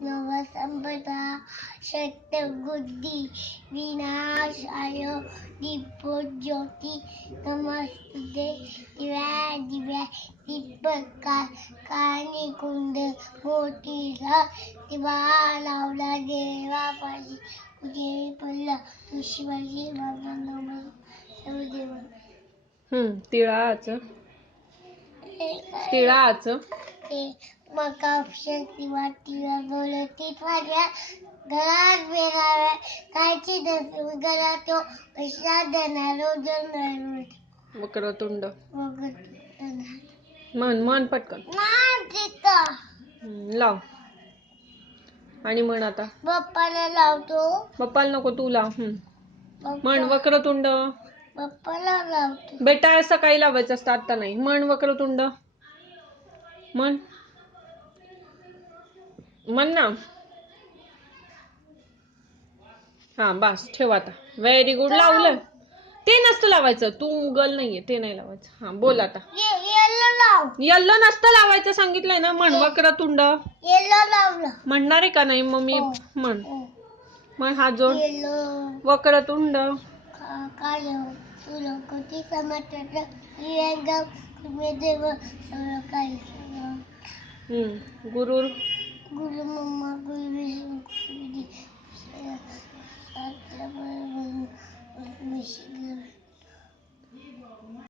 नवसंपदा शतबुद्धी विनाशाय दीपोज्योती नमस्तुते दिव्या दिव्या दीपकानी कुंड मोतीला दिवा लावला देवापाशी तुझे पडला तुळशीबाजी बाबा नमः तिळाचं मकाक्षर किंवा तिला बोलती माझ्या घरात वेळाव्या कायची नसून घरात पैसा देणारो जर वक्रतुंड म्हण पटकन लाव आणि म्हण आता बाप्पाला लावतो बाप्पाला नको तू लाव म्हण वक्रतुंड बाप्पाला लावतो बेटा सकाळी लावायचं असतं आता नाही म्हण वक्रतुंड म्हण ना हा बस ठेव आता व्हेरी गुड लावलं ते नसतं लावायचं तू गल नाहीये ते नाही लावायचं हा बोल आता येल्लो नसतं लावायचं सांगितलंय ना म्हण वक्रतुंड येलो लावलं म्हणणार आहे का नाही मम्मी म्हण हात जोड वक्रतुंड काय तुला कधी समजतं गुरु मम्मा गुरु